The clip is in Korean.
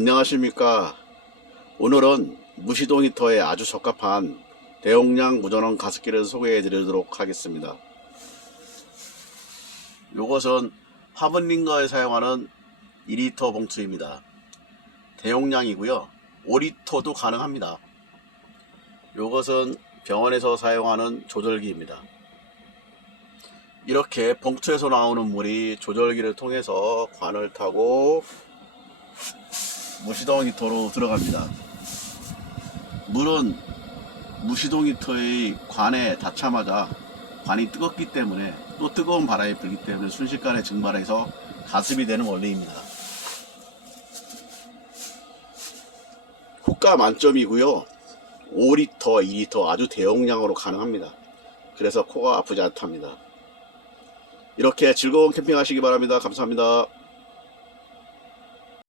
안녕하십니까. 오늘은 무시동 히터에 아주 적합한 대용량 무전원 가습기를 소개해 드리도록 하겠습니다. 요것은 화분링거에 사용하는 2리터 봉투입니다. 대용량이고요. 5리터도 가능합니다. 요것은 병원에서 사용하는 조절기입니다. 이렇게 봉투에서 나오는 물이 조절기를 통해서 관을 타고 무시동 히터로 들어갑니다. 물은 무시동 히터의 관에 닿자마자 관이 뜨겁기 때문에 또 뜨거운 바람이 불기 때문에 순식간에 증발해서 가습이 되는 원리입니다. 효과 만점이고요. 5리터, 2리터 아주 대용량으로 가능합니다. 그래서 코가 아프지 않답니다. 이렇게 즐거운 캠핑 하시기 바랍니다. 감사합니다.